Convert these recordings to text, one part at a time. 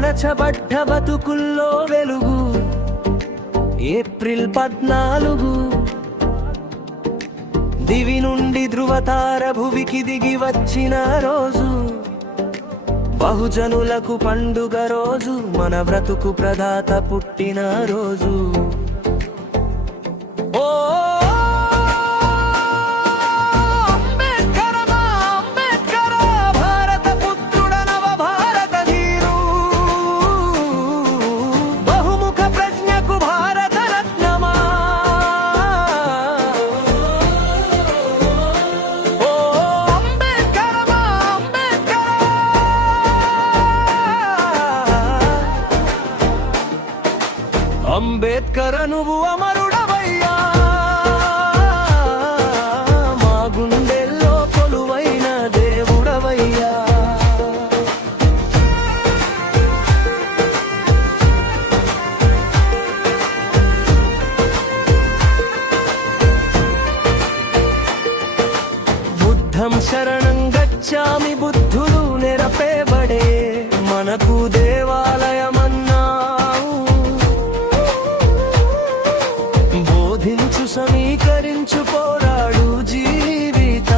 అణచబడ్డ బతుకుల్లో వెలుగు ఏప్రిల్ 14 దివి నుండి ధృవతార భువికి దిగి వచ్చిన రోజు బహుజనులకు పండుగ రోజు మన బ్రతుకు ప్రదాత పుట్టిన రోజు అంబేద్కర్ నువ్వు అమరుడవయ్యా మా గుండెల్లో కొలువైన దేవుడవయ్యా బుద్ధం శరణం గచ్చామి బుద్ధుడు నెరపేబడే మనకు దేవాలయమన్నా సమీకరించు పోరాడు జీవిత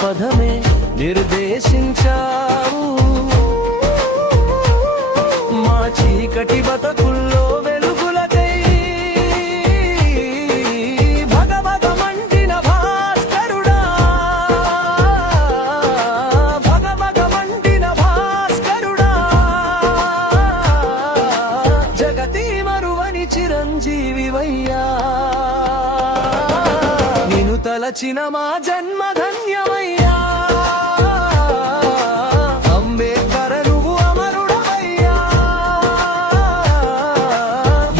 పదమే నిర్దేశించావు మా చీకటి బతుకుల్లో వెలుగులకై భగభగ మండిన భాస్కరుడా భగభగ మండిన భాస్కరుడా జగతి మరువని చిరంజీవివయ్యా తలచిన మా జన్మ ధన్యమయ్యా అంబేద్కర్ నువ్వు అమరుడవయ్యా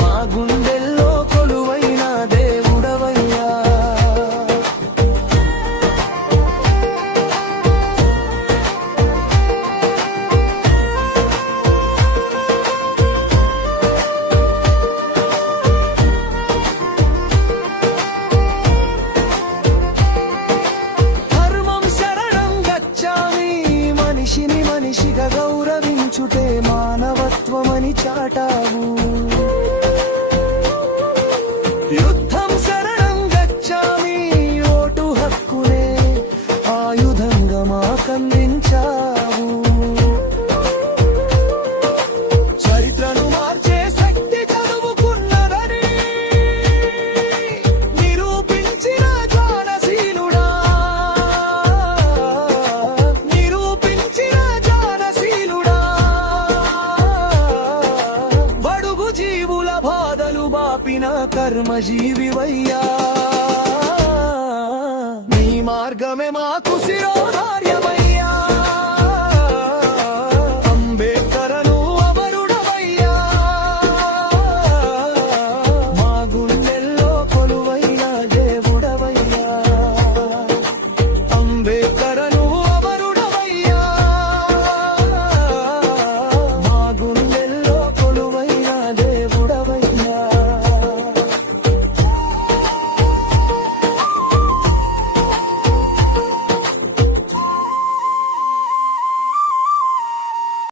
మా గుండెల్లో కొలువైన దేవుడవయ్యా మనిషిగా గౌరవించుటే మానవత్వమని చాటావు యుద్ధం శరణం గచ్చామి ఓటు హక్కునే ఆయుధంగా మాకందించావు చరిత్రను మార్చే శక్తి చదువుకున్నదని నిరూపించిన జ్ఞానశీలుడా బాపిన కర్మజీవివయ్యా నీ మార్గమే మాకు శిరో